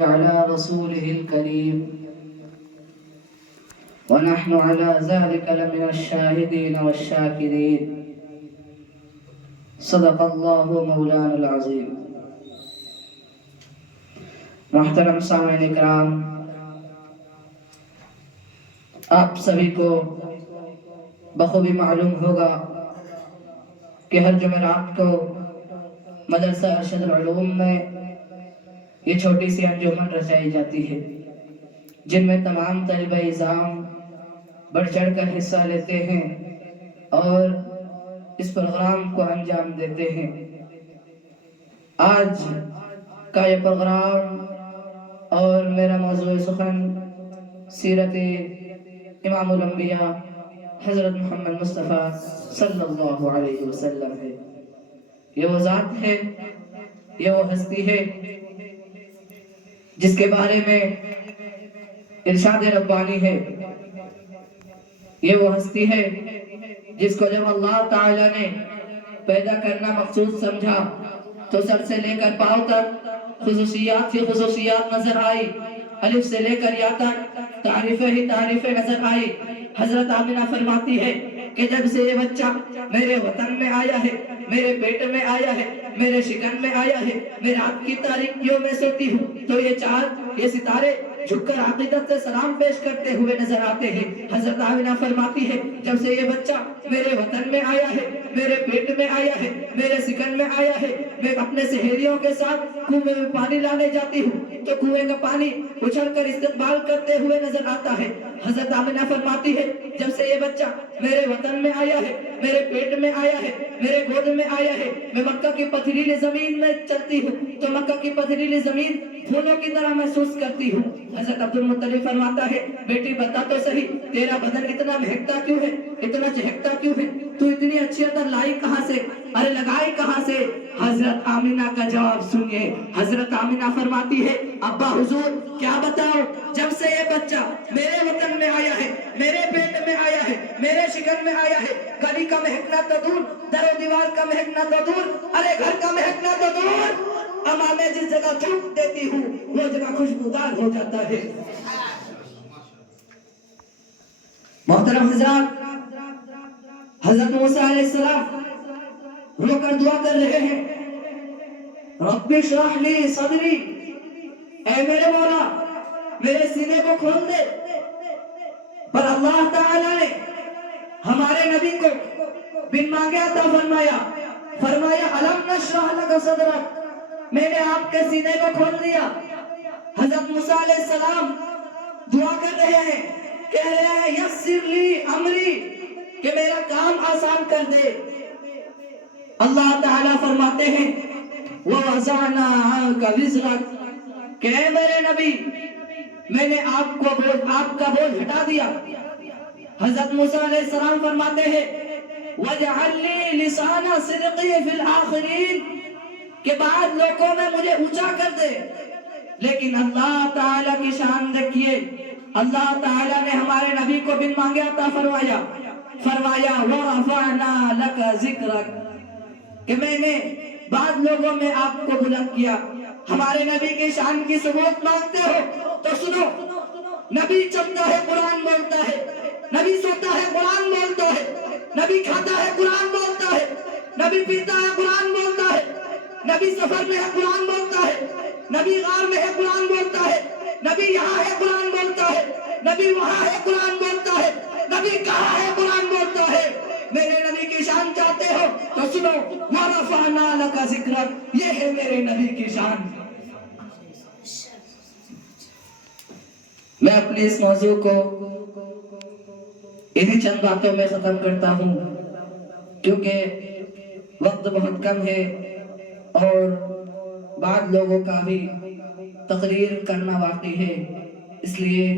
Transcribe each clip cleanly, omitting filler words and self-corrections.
على رسوله الكريم ونحن على ذلك لمن الشاهدين والشاكرين صدق الله مولانا العظيم. محترم سامعین کرام، آپ سبھی کو بخوبی معلوم ہوگا کہ ہر جمعرات کو مدرسہ ارشد العلوم میں یہ چھوٹی سی انجمن رچائی جاتی ہے جن میں تمام طلبہ نظام بڑھ چڑھ کر حصہ لیتے ہیں اور اس پروگرام کو انجام دیتے ہیں. آج کا یہ پروگرام اور میرا موضوع سخن سیرت امام الانبیاء حضرت محمد مصطفیٰ صلی اللہ علیہ وسلم ہے. یہ وہ ذات ہے، یہ وہ ہستی ہے جس کے بارے میں ارشاد ربانی ہے. یہ وہ ہستی ہے جس کو جب اللہ تعالیٰ نے پیدا کرنا مقصود سمجھا تو سر سے لے کر پاؤں تک خصوصیات ہی خصوصیات نظر آئی، الف سے لے کر یا تک تعریفیں ہی تعریفیں نظر آئی. حضرت آمنہ فرماتی ہے کہ جب سے یہ بچہ میرے وطن میں آیا ہے، میرے پیٹ میں آیا ہے، میرے شکن میں آیا ہے، میں رات کی تاریکیوں میں سوتی ہوں تو یہ چاند یہ ستارے جھک کر عقیدت سے سلام پیش کرتے ہوئے نظر آتے ہیں. حضرت آمنہ فرماتی ہے جب سے یہ بچہ میرے وطن میں آیا ہے، میرے پیٹ میں آیا ہے، میرے سکن میں آیا ہے، میں اپنے سہیلیوں کے ساتھ کنویں میں پانی لانے جاتی ہوں تو کنویں کا پانی اچھل کر استقبال کرتے ہوئے نظر آتا ہے. حضرت آمنہ فرماتی ہے جب سے یہ بچہ میرے وطن میں آیا ہے، میرے پیٹ میں آیا ہے، میرے گود میں آیا ہے، میں مکہ کی پتھریلی زمین میں چلتی ہوں تو مکہ کی پتھریلی زمین پھولوں کی طرح محسوس کرتی ہوں. حضرت عبد المطلب فرماتا ہے بیٹی بتا تو صحیح تیرا بدن اتنا مہکتا کیوں ہے، اتنا چہکتا کیوں ہے، تو اتنی اچھی عطر لائی کہاں سے، ارے لگائی کہاں سے؟ حضرت آمنہ کا جواب سنیے. حضرت آمنہ فرماتی ہے ابا حضور کیا بتاؤ، جب سے یہ بچہ میرے وطن میں آیا ہے، میرے پیٹ میں آیا ہے، میرے شکن میں آیا ہے، گلی کا مہکنا تو دور، در و دیوار کا مہکنا تو دور، ارے گھر کا مہکنا تو دور، اما میں جس جگہ تھوک دیتی ہوں وہ جگہ خوشبودار ہو جاتا ہے. محترم حضرات، حضرت موسیٰ علیہ السلام رو کر دعا کر رہے ہیں رب اشرح لی صدری، اے میرے مولا میرے سینے کو کھول دے. پر اللہ تعالیٰ نے ہمارے نبی کو بن مانگے عطا فرمایا الم نشرح لک صدرک، میں نے آپ کے سینے کو کھول دیا. حضرت موسیٰ علیہ السلام دعا کر رہے ہیں، کہہ رہے ہیں یسر لی امری، کہ میرا کام آسان کر دے. اللہ تعالیٰ فرماتے ہیں وَوَضَعْنَا عَنْكَ وِزْرَكَ، کہ اے میرے نبی میں نے آپ کا بوجھ ہٹا دیا. حضرت موسیٰ علیہ السلام فرماتے ہیں وَجَعَلْ لِي لِسَانَ صِدْقِ فِي الْآخِرِينَ، کہ بعد لوگوں میں مجھے اونچا کر دے. لیکن اللہ تعالیٰ کی شان دیکھیے، اللہ تعالیٰ نے ہمارے نبی کو بن مانگے عطا فرمایا وَرَفَعْنَا لَكَ ذِكْرَكَ، کہ میں نے بعض لوگوں میں آپ کو بلند کیا. ہمارے نبی کی شان کی ثبوت مانگتے ہو تو سنو، نبی چلتا ہے قرآن بولتا ہے، نبی سوتا ہے قرآن بولتا ہے، نبی کھاتا ہے قرآن بولتا ہے، نبی پیتا ہے قرآن بولتا ہے، نبی سفر میں ہے قرآن بولتا ہے، نبی غار میں ہے قرآن بولتا ہے، نبی یہاں ہے قرآن بولتا ہے، نبی وہاں ہے قرآن بولتا ہے، نبی کہاں ہے قرآن بولتا ہے. میرے نبی کی شان چاہتے ہو تو سنو وَرَفَعْنَا لَكَ ذِكْرَكَ، یہ ہے میرے نبی کی شان. میں اپنے اس موضوع کو انہی چند باتوں میں ختم کرتا ہوں کیونکہ وقت بہت کم ہے اور بعض لوگوں کا بھی تقریر کرنا باقی ہے، اس لیے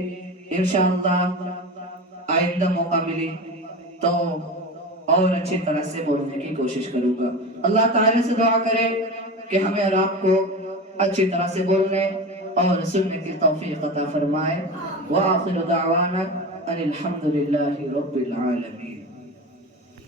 انشاءاللہ آئندہ موقع ملی تو اور اچھی طرح سے بولنے کی کوشش کروں گا. اللہ تعالیٰ سے دعا کرے کہ ہمیں اور آپ کو اچھی طرح سے بولنے اور سننے کی توفیق عطا فرمائے. وآخر دعوانا ان الحمد للہ رب العالمین.